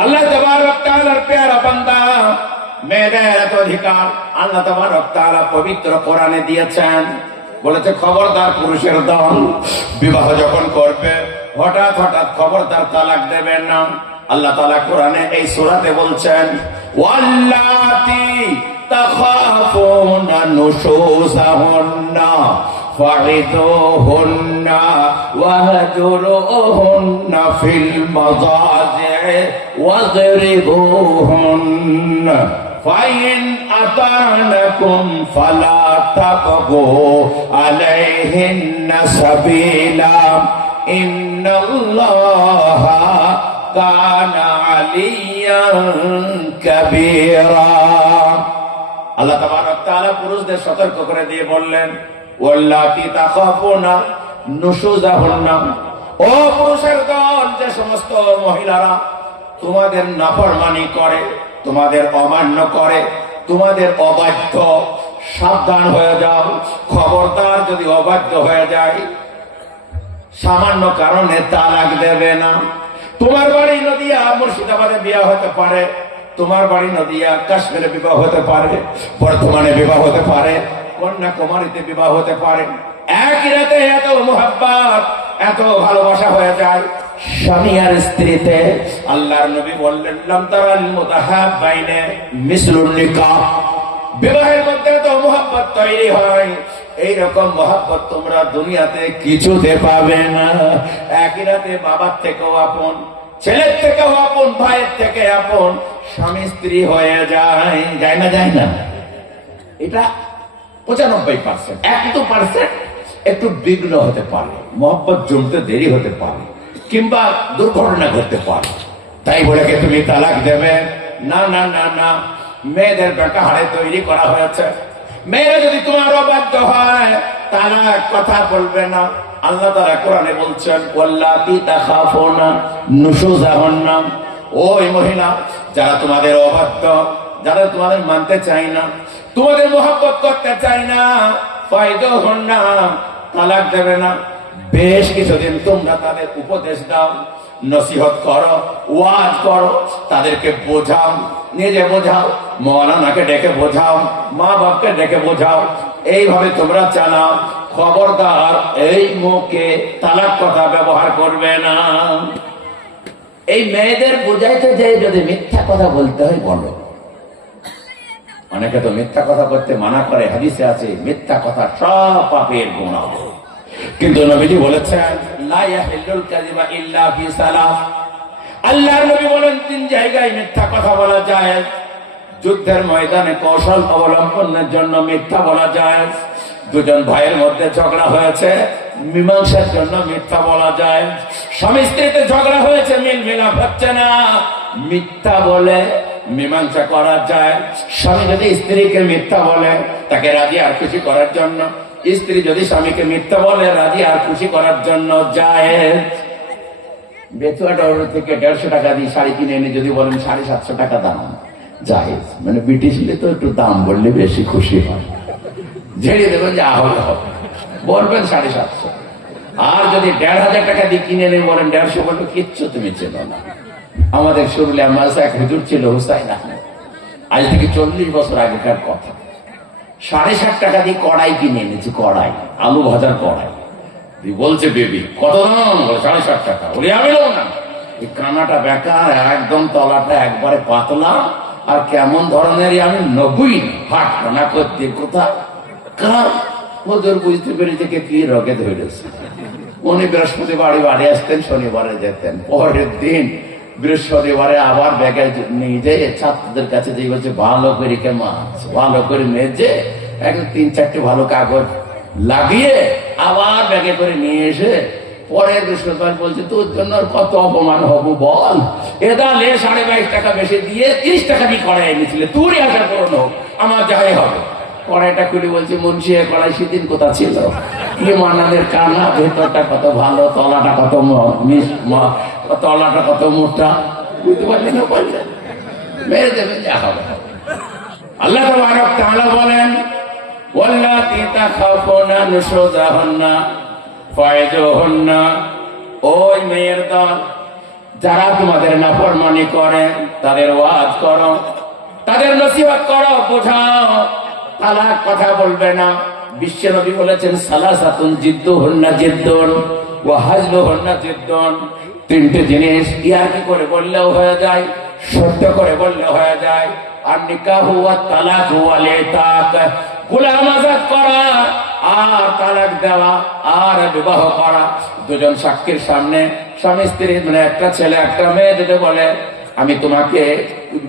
আল্লাহ তাবারক তাআলার প্যারা বান্দা, মেয়েদের এত অধিকার আল্লাহ তাবারক তাআলা পবিত্র কোরআনে দিয়েছেন। বলেছে খবরদার, পুরুষের দল বিবাহ যখন করবে হঠাৎ হঠাৎ খবরদার তালাক দেবেন না। আল্লাহ তাআলা কোরআনে এই সূরাতে বলছেন, ওয়াল্লাতি তাখাফুনা নুশুজাহুন্না ফাইদুহুন্না ওয়াহজুরুহুন্না ফিল মাযাজি' ওয়াযরিবুহুন্না ফাইন আতানাকুম ফালা তাবগু আলাইহিন্না সাবিলা ইন্নাল্লাহা কানা আলিয়ান কাবীরা। আল্লাহ তাবারক তাআলা পুরুষদের সতর্ক করে দিয়ে বললেন, ওয়াল্লাতি তাখাফুনা নুশুজাহুন্না, ও পুরুষের দল, যে সমস্ত মহিলারা তোমাদের নাফরমানি করে, তোমাদের অমান্য করে, তোমাদের অবাধ্য, সাবধান হয়ে যাও। খবরদার, যদি অবাধ্য হয়ে যায় সামান্য কারণে তালাক দেবে না। তোমার বাড়ি নদিয়া মুর্শিদাবাদে বিবাহ হতে পারে, তোমার বাড়ি নদিয়া কাশ্মীরে বিবাহ হতে পারে, বর্ধমানে বিবাহ হতে পারে, কন্যাকুমারীতে বিবাহ হতে পারে। একই রাতে এত মোহাব্বত, এত ভালোবাসা হয়ে যায় স্বামী আর স্ত্রীতে। আল্লাহর নবী বললেন, লাম তারাল মুতাহাব্বাইনে মিসলুন নিকাহ, বিবাহের মধ্যে এত মোহাব্বত তৈরি হয়, এইরকম মোহাব্বত তোমরা দুনিয়াতে কিছুতে পাবে না। একই রাতে বাবার থেকেও আপন, ছেলের থেকেও আপন, ভাইয়ের থেকে আপন স্বামী স্ত্রী হয়ে যায়। যায় না? যায় না? এটা 95%। 1% একটু বিঘ্ন হতে পারে, মোহাব্বত জমতে দেরি হতে পারে, কিংবা দুর্ঘটনা ঘটতে পারে। তাই বলে কি তুমি তালাক দেবে? না না না না, মেয়েদের বেটা হাড়ে তৈরি করা হয়েছে। মেয়েরা যদি তোমার অবাধ্য হয় তালাক কথা বলবে না। আল্লাহ তাআলা কোরআনে বলছেন, ওয়াল্লাতি তাখাফুনা নুশুজাহুন্না, ওই মহিলা যারা তোমাদের অবাধ্য, যারা তোমাদের মানতে চায় না, তোমাদের মোহাব্বত করতে চায় না, ফাইদুহুন্না, তালাক দেবে না। বেশ কিছুদিন তোমরা তাদের উপদেশ দাও, নসিহত করো, ওয়াজ করো, তাদেরকে বোঝাও, নিজে বোঝাও, মওলানাকে ডেকে বোঝাও, মা বাপকে ডেকে বোঝাও। এইভাবে তোমরা চালাও। খবরদার, এই মুখে তালাক কথা ব্যবহার করবে না। এই মেয়েদের বোঝাইতে যে যদি মিথ্যা কথা বলতে হয় বলো। অনেকে তো মিথ্যা কথা বলতে মানা করে, হাদিসে আছে মিথ্যা কথা সব পাপের গুনাহ। কিন্তু নবীজি বলেছেন, লা ইয়াহিল্লুল কাযিবা ইল্লা ফি সালাস। আল্লাহর নবী বলেন, 3 জায়গায় মিথ্যা কথা বলা যায়। যুদ্ধের ময়দানে কৌশল অবলম্বনের জন্য মিথ্যা বলা যায়। দুজন ভাইয়ের মধ্যে ঝগড়া হয়েছে, মীমাংসার জন্য মিথ্যা বলা যায়। স্বামী স্ত্রীতে ঝগড়া হয়েছে, মিল মিলাপ হচ্ছে না, মিথ্যা বলে মীমাংসা করা যায়। স্বামী যদি স্ত্রীকে মিথ্যা বলে তাকে রাজি আর খুশি করার জন্য, স্ত্রী যদি স্বামীকে মিথ্যা বলে রাজি আর খুশি করার জন্য যায়। বেতুয়া ডলার থেকে 150 টাকা দিয়ে শাড়ি কিনে এনে যদি বলেন 750 টাকা দাম, জায়েজ। মানে ব্রিটিশ হলে তো একটু দাম বললে বেশি খুশি হয়, ঝেড়ে দেবেন যা হবে হবে, বলবেন 750। আর যদি 1500 টাকা দিয়ে কিনে এনে বলেন 150, বলবে কিচ্ছু তুমি চেনো না। আমাদের শুরুলে আমার এক হুজুর ছিল, হুসাইন আহমেদ, আজ থেকে 40 বছর আগেকার কথা। 7.5 টাকা দিয়ে কড়াই কিনে এনেছি, কড়াই, আলু ভাজার কড়াই। বলছে বেবি কত দাম? বলে 7.5 টাকা। বলি আমি নেবো না। এই কানাটা বেকার, একদম তলাটা একবারে পাতলা, আর কেমন ধরনের আমি নবই হাট কানা করতে কোথায় কার ওদের বুঝতে পেরেছে কে কি রগে ধরেছে। উনি বৃহস্পতিবার বাড়ি আসতেন, শনিবারে যেতেন। পরের দিন বৃহস্পতিবারে আবার ব্যাগে নিয়ে যেয়ে ছাত্রদের কাছে দিয়ে বলছে ভালো করে কে মাছ ভালো করে মেজে একদম 3-4টে ভালো কাগজ লাগিয়ে আবার ব্যাগে করে নিয়ে এসে পরের বৃহস্পতিবার বলছে তোর জন্য কত অপমান হবো বল, এদালে 22.5 টাকা বেশি দিয়ে 30 টাকা দিয়ে কড়াই এনেছিলে, তুই আশা করো হোক আমার যাই হবে। কড়াইটা খুলে বলছে মুন্সি কড়াই সেদিন কোথা ছিল, কি মানাদের কানা, ভেতরটা কত ভালো, তলাটা কত তলাটা কত মোটা, বুঝতে পারলেন না? বললেন মেরে দেবে যা হবে। আল্লাহ তাআলা বলেন ওয়াল্লাতী তাখাফুনা নুশুযাহুন্না ফাইযুহুন্না, ওই মেয়ের দল যারা তোমাদের নাফরমানি করে তাদের ওয়াজ করো, তাদের নসিহত করো, বোঝাও। তালাক কথা বলবে না। বিশ্ব নবী বলেছেন সালাসাতুন জিদ্দুহুন্না জিদ্দুন ওয়া হাজলুহুন্না জিদ্দুন, 3টে জিনিস ইয়ার্কি করে বললেও হয়ে যায়, সত্য করে বললেও হয়ে যায়। আর নিকাহু ওয়া তালাকু ওয়াল ইতাক, গোলাম আযাদ করা আর তালাক দেওয়া আর বিবাহ করা। দুজন সাক্ষীর সামনে স্বামী স্ত্রী, মানে একটা ছেলে একটা মেয়ে যদি বলে আমি তোমাকে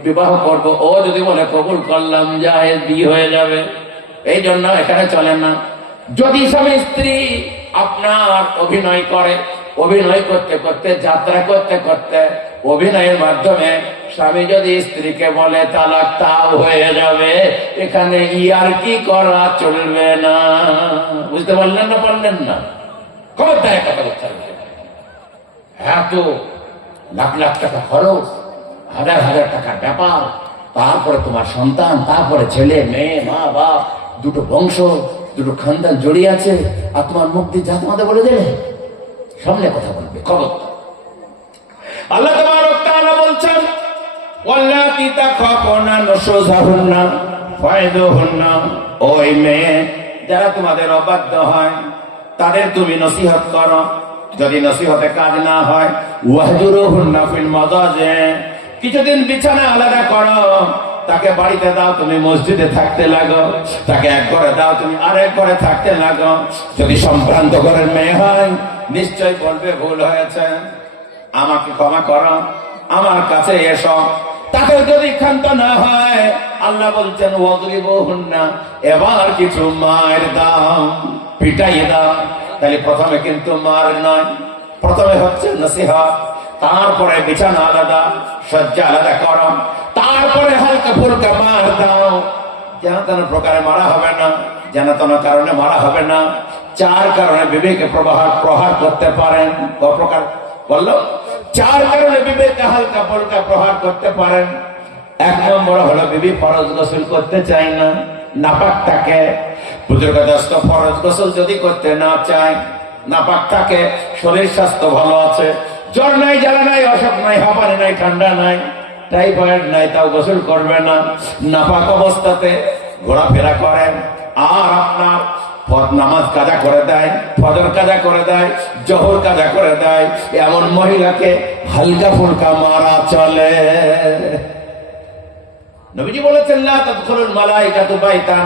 বিবাহ করব, ও যদি বলে কবুল করলাম, যায় বিয়ে হয়ে যাবে। এই জন্য এখানে চলে না। যদি স্বামী স্ত্রী আপনার অভিনয় করে, অভিনয় করতে করতে যাত্রা করতে করতে অভিনয়ের মাধ্যমে স্বামী যদি স্ত্রীকে বলে তালাক, তাও হয়ে যাবে। এখানে ইয়ার্কি করা চলবে না। বুঝতে পারলেন না? পারলেন না? খবরদার কথা বলতে হবে। হ্যাঁ, তো লাখ লাখ টাকা খরচ, হাজার হাজার টাকার ব্যাপার, তারপরে তোমার সন্তান, তারপরে ছেলে মেয়ে, মা বাপ, 2টো বংশ, 2টো খানদান জড়িয়ে আছে, আর তোমার মুখ দিয়ে যা তোমাদের বলে দেবে, সামনে কথা বলবে। খবর আল্লাহ তাআলা বলছেন ওয়াল্লাতী তাখাফুনা নুশুযাহুন্না ফাইযুহুন্না, ওই মেয়ে যারা তোমাদের অবাধ্য হয় তাদের তুমি নসিহত করো। যদি নসিহতে কাজ না হয় ওয়াহজুরুহুন্না ফিল মাযাজি, কিছুদিন বিছানা আলাদা করো, তাকে বাড়িতে দাও, তুমি মসজিদে থাকতে লাগো, তাকে এক ঘরে দাও, তুমি আরেক ঘরে থাকতে লাগো। যদি সম্ভ্রান্ত ঘরের মেয়ে হয় নিশ্চয় বলবে ভুল হয়েছে, আমাকে ক্ষমা করো, আমার কাছে এসো। তাদের যদি ক্ষান্ত না হয় আল্লাহ বলছেন ওয়াদরিবুহুন্না, এবার কিছু মার দাও, পিটাইয়ে দাও। তাহলে প্রথমে কিন্তু মার নয়, প্রথমে হচ্ছে নসিহত, তারপরে বিছানা আলাদা, শয্যা আলাদা করো, তারপরে হালকা ফুলকা মার দাও। যেন তেন প্রকারে মারা হবে না, যেন তেন কারণে মারা হবে না। 4 কারণে বিবেকে প্রহার করতে পারেন। প্রকার বললো 4 কারণে বিবেকে হালকা ফুলকা প্রহার করতে পারেন। 1 নম্বর হলো বিবি ফরজ গোসল করতে চায় না, নাপাক থাকে। বুজুর্গ দোস্ত, ফরজ গোসল যদি করতে না চায়, নাপাক থাকে, শরীর স্বাস্থ্য ভালো আছে, জ্বর নাই, জ্বালা নাই, অসুখ নাই, হাঁপানি নাই, ঠান্ডা নাই, টাইফয়েড নাই, তাও গোসল করবে না। নাপাক অবস্থাতে ঘোরাফেরা করেন আর আপনার নামাজ কাজা করে দেয়, ফজর কাজা করে দেয়, জোহর কাজা করে দেয়, এমন মহিলাকে হালকা ফুলকা মারা চলে। নবীজি বলেছেন লা তাদখুলুল মালাইকাতু বাইতান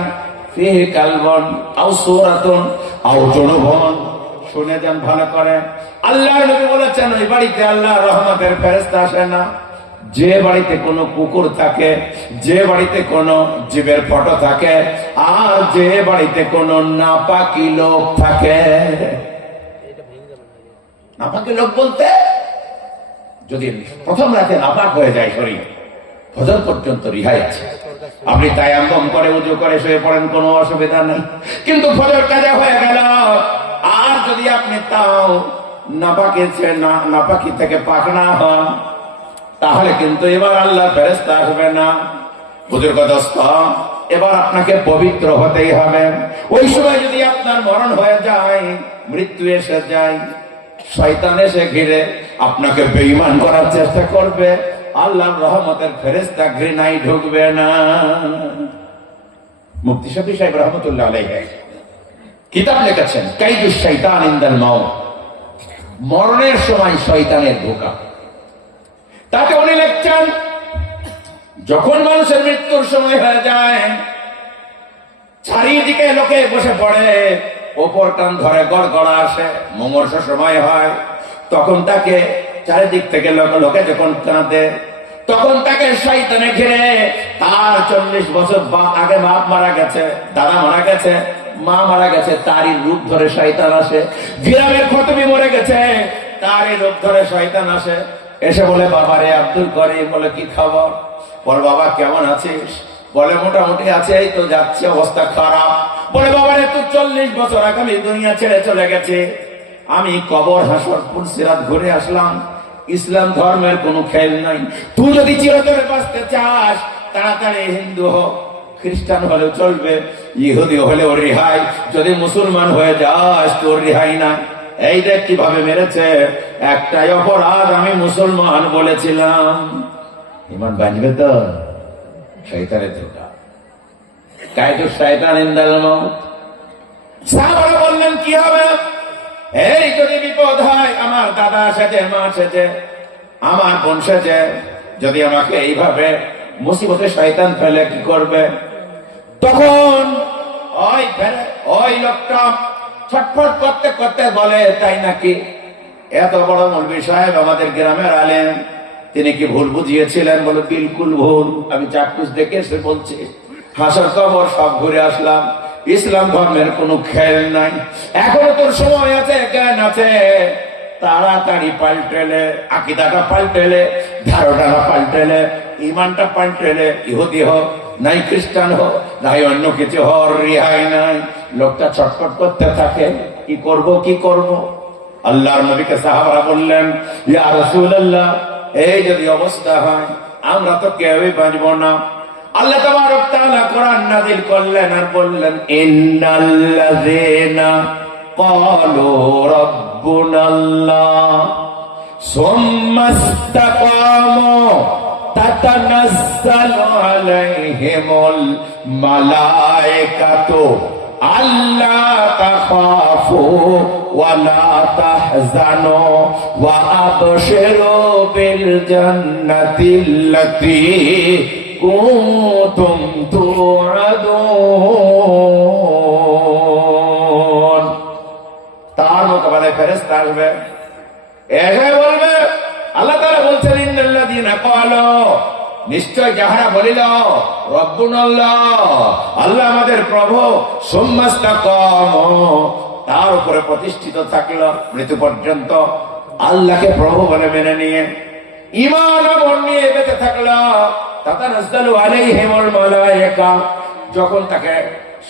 ফিহি কালবুন আও সূরাতুন আও জুনুবুন। শুনে যান ভালো করে, আল্লাহর নবী বলেছেন ওই বাড়িতে আল্লাহর রহমতের ফেরেশতা আসে না যে বাড়িতে কোনো কুকুর থাকে, যে বাড়িতে কোনো জীবের ফটো থাকে, আর যে বাড়িতে কোনো নাপাকি লোক থাকে। নাপাকি লোক বলতে যদি প্রথম রাতে নাপাক হয়ে যায় শরীর, ফজর পর্যন্ত রিহাই আছে, আপনি তায়াম্মুম করে উযু করে শুয়ে পড়েন, কোনো অসুবিধা নেই। কিন্তু ফজর কাজা হয়ে গেল, আর যদি আপনি তাও নাপাকি থেকে পাক না হন, তাহলে কিন্তু এবার আল্লাহ ফেরেশতা আসবে না। বুজুর্গ দোস্ত, এবার আপনাকে পবিত্র হতেই হবে। ওই সময় যদি আপনার মরণ হয়ে যায়, মৃত্যু এসে যায়, শয়তান এসে ঘিরে আপনাকে বেঈমান করার চেষ্টা করবে, আল্লাহর রহমতের ফেরেশতা ঘৃণায় ঢুকবে না। মুফতি শফি সাহেব রহমতুল্লাহ আলাইহি কিতাব লিখেছেন কাইদুশ শাইতান ইনদাল মাউত, মরণের সময় শয়তানের ধোঁকা। তাতে উনি লিখছেন যখন মানুষের মৃত্যুর সময় হয়ে যায়, চারিদিকে লোকে বসে পড়ে, ওপর টান ধরে গড়গড়া আসে, মুমূর্ষ সময় হয়, তখন তাকে চারিদিক থেকে লোকে যখন কাঁদে, তখন তাকে শয়তানে ঘিরে, তার 40 বছর আগে বাপ মারা গেছে, দাদা মারা গেছে, মা মারা গেছে, তারই রূপ ধরে শয়তান আসে। গ্রামের খতমি মরে গেছে, তারই রূপ ধরে শয়তান আসে, এসে বলে বাবা রে আব্দুল করিম, বলে কি খবর? বলে বাবা কেমন আছিস? বলে মোটামুটি আছে, এই তো যাচ্ছে, অবস্থা খারাপ। বলে বাবা রে তুই 40 বছর আগে আমি দুনিয়া ছেড়ে চলে গেছে, আমি কবর হাসর পুলসিরাত ঘুরে আসলাম, ইসলাম ধর্মের কোনো খেল নাই। তুই যদি চিরতরে বাঁচতে চাস, তাড়াতাড়ি হিন্দু হোক, খ্রিস্টান হলেও চলবে, ইহুদি হলেও রেহাই, যদি মুসলমান হয়ে যাস তোর রেহাই না। এই দেখ কিভাবে মেরেছে, একটাই অপরাধ, আমি মুসলমান বলেছিলাম। ইমান বাঁচবে তো? শয়তানের ধোঁকা, কাইদুশ শাইতান ইনদাল মাউত। সাহাবারা বললেন কি হবে? এই যদি বিপদ হয়, আমার দাদা সেজে, মা সেজে, আমার বোন সেজে, যদি আমাকে এইভাবে মুসিবতে শয়তান ফেলে কি করবে? তখন ওই লোকটা ছটফট করতে করতে বলে, তাই নাকি? এত বড় মৌলভী সাহেব আমাদের গ্রামের আলেম, তিনি কি ভুল বুঝিয়েছিলেন? বলে বিলকুল ভুল, আমি চাক্ষুষ দেখে এসে বলছি, হাসর কবর সব ঘুরে আসলাম, ইসলাম ধর্মের কোনো খেল নাই। এখনো তোর সময় আছে, জ্ঞান আছে, তাড়াতাড়ি পাল্টেলে, আকিদাটা পাল্টেলে, ধারণাটা পাল্টেলে, ইমানটা পাল্টেলে, ইহুদি হোক নাই খ্রিস্টান হোক নাই অন্য কিছু হওয়ার রেহাই নাই। লোকটা ছটফট করতে থাকে, কি করব কি করব? আল্লাহর নবীকে সাহাবারা বললেন, ইয়া রাসূলুল্লাহ, এই যদি অবস্থা হয়, আমরা তো কেউই বাঁচব না। আল্লাহ তাবারক তাআলা কোরআন নাযিল করলেন আর বললেন, ইন্নাল্লাযীনা ক্বালু রাব্বুনাল্লাহ সুম্মা ইসতাকামু তাতানাজ্জালু আলাইহিমুল মালায়েকাতু আল্লা তাখাফু ওয়া লা তাহজানু ওয়া আবশিরু বিল জান্নাতিল্লাতী কুনতুম তুআদুন। তার মোকাবেলায় ফেরেশতা আসবে, এসে বলবে, আল্লাহ তাআলা বলছেন, ইন্নাল্লাযীনা ক্বালু, নিশ্চয় যাহারা বলিল রব্বুনাল্লাহ, আল্লাহ আমাদের প্রভু, সুম্মা ইসতাকামু, তার উপরে প্রতিষ্ঠিত থাকল মৃত্যু পর্যন্ত, আল্লাহকে প্রভু বলে মেনে নিয়ে ঈমান আমল নিয়ে বেঁচে থাকল, তাতানাজ্জালু আলাইহিমুল মালায়েকা, যখন তাকে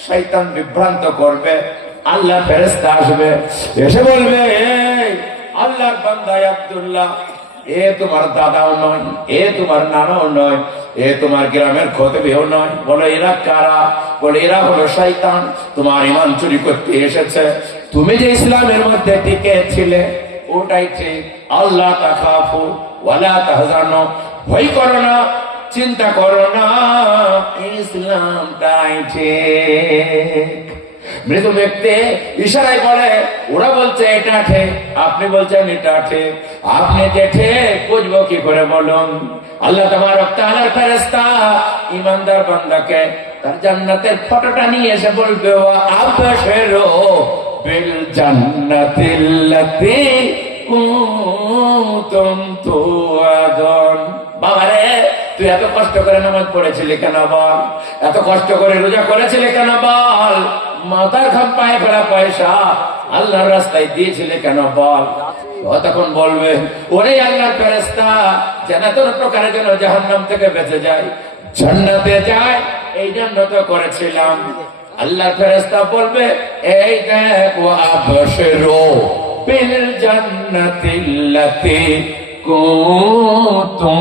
শয়তান বিভ্রান্ত করবে, আল্লাহ ফেরেশতা আসবে, এসে বলবে, এই আল্লাহর বান্দা আব্দুল্লাহ, এ তোমার দাদাও নয়, এ তোমার নানাও নয়, এ তোমার গ্রামের খতবিও নয়। বলে এরা কারা? বলে এরা হলো শয়তান, তোমার ঈমান চুরি করতে এসেছে। তুমি যে ইসলামের মধ্যে টিকে ছিলে ওটাই ঠিক। আল্লাহ তাখাফু ওয়ালা তাহজানু, ভয় করো না, চিন্তা করো না, ইসলামটাই ঠিক। মৃত ব্যক্তি ইশারায় বলে, ওরা বলছে এটা ঠিক, আপনি বলছেন এটা ঠিক, আপনি যে ঠিক বুঝবো কি করে বলুন? আল্লাহ তাবারক তাআলার ফেরেশতা ঈমানদার বান্দাকে তার জান্নাতের ফটোটা নিয়ে এসে বলবে, ওয়া আবশিরু বিল জান্নাতিল্লাতী কুনতুম তুআদুন। বাবারে, তুই এত কষ্ট করে নামাজ পড়েছিলি কেন বল? এত কষ্ট করে রোজা করেছিলি কেন বল? মাথার ঘাম পায়ে ফেলা পয়সা আল্লাহর রাস্তায় দিয়েছিলে কেন বল? তখন বলবে, ওরে আল্লাহর ফেরেশতা, জান্নাতের প্রকারের জন্য জাহান্নাম থেকে বেঁচে যায়, জান্নাতে যায়, এই জন্য তো করেছিলাম। আল্লাহর ফেরেশতা বলবে, এই দেখ, ওয়া আবশিরু বিল জান্নাতিল্লাতী কুনতুম